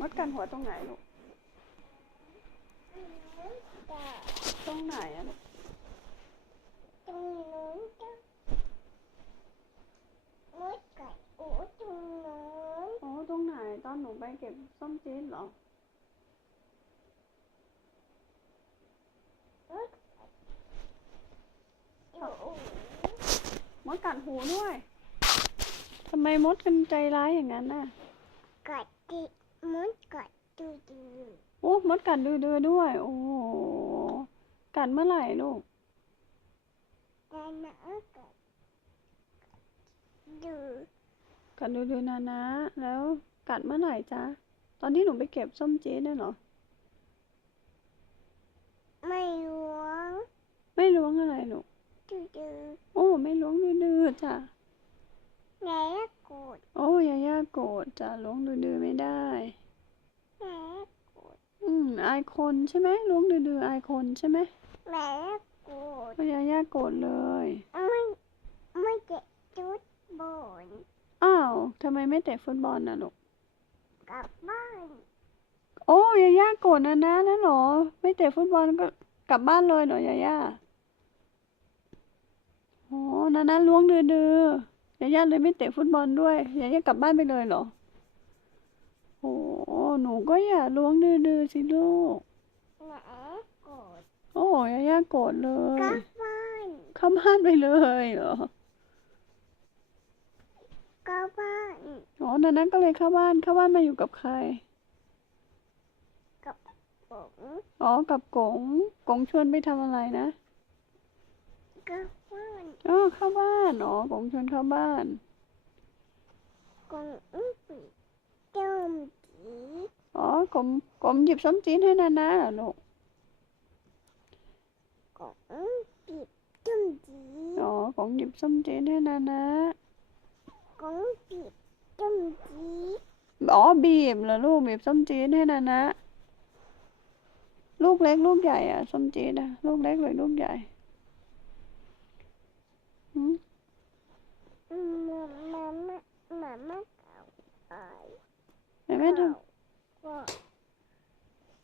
มดกัดหัวตรงไหนลูกจ้ะตรงไหนอะลูก ตรงนู้นจ้ะมดกัดโอ้ตรงนู้นโอ้ตรงไหนตอนหนูไปเก็บส้มจี๊ดเหรอมดกัดอยู่มดกัดหูด้วย ทำไมมดกันใจร้ายอย่างนั้นน่ะ กัดดิ มดกัดดูดูโอ้มดกัดดื้อๆด้วย โอ้โหกัดเมื่อไหร่ลูกแต่นะกัดดูกัดดื้อๆนะนะ แล้วกัดเมื่อไหร่จ๊ะ ตอนที่หนูไปเก็บส้มจี๊ดน่ะเหรอ ไม่ล้วง ไม่ล้วงอะไรลูกดูดูโอ้ ไม่ล้วงดื้อๆจ้ะไหนอะกดโอ้ยาย่าโกรธจ้ะล้วงดื้อๆไม่ได้ ไหนอะกด อืมอายคนใช่ไหมล้วงดื้อๆอายคนใช่ไหมไหนอะกดโอ้ยาย่าโกรธเลยไม่ไม่เจ็บจุดบนอ้าวทำไมไม่เตะฟุตบอลน่ะลูกกลับบ้านโอ้ยาย่าโกรธนะนะนั่นเหรอ ไม่เตะฟุตบอลก็กลับบ้านเลยเหรอยาย่าโอ้นานะล้วงดื้อๆยาย่าเลยไม่เตะฟุตบอลด้วยยาย่ากลับบ้านไปเลยเหรอ โอ้หนูก็อย่าล้วงดื้อๆสิลูกไหนกดโอ้ยาย่าโกรธเลกลัยบบ้านเข้าบ้านไปเลยเหรอกลับบ้านอ๋อนานะก็เลยเข้าบ้านเข้าบ้านมาอยู่กับใคร กับผมอ๋อ กับกงกงชวนไปทำอะไรนะกลับบ้านอ๋อเข้าบ้านอ๋อกงชวนเข้าบ้านกงอุ้งปีต้มจีอ๋อก ลมกลมหยิบส้มจีนให้นานะเหรอลูกกงอุ้งปีต้มจีอ๋อกงหยิบส้มจีนให้นานะกงปีต้มจีอ๋อบีบเหรอลูกบีบส้มจีนให้นานะ ลูกเล็กลูกใหญ่อะส้มจีนอะลูกเล็กหรือลูกใหญ่หืม มามามามามาเก่าไอ้ ไหน แม่ทก็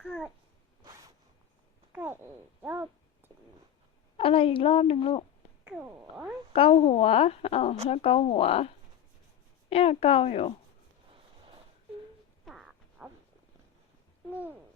ไก่ไก่ยอบำอะไรอีกรอบหนึ่งลูกกัวเกาหัวอ้าวแล้วเกาหัว เนี่ยเกาอยู่สามนี่ใ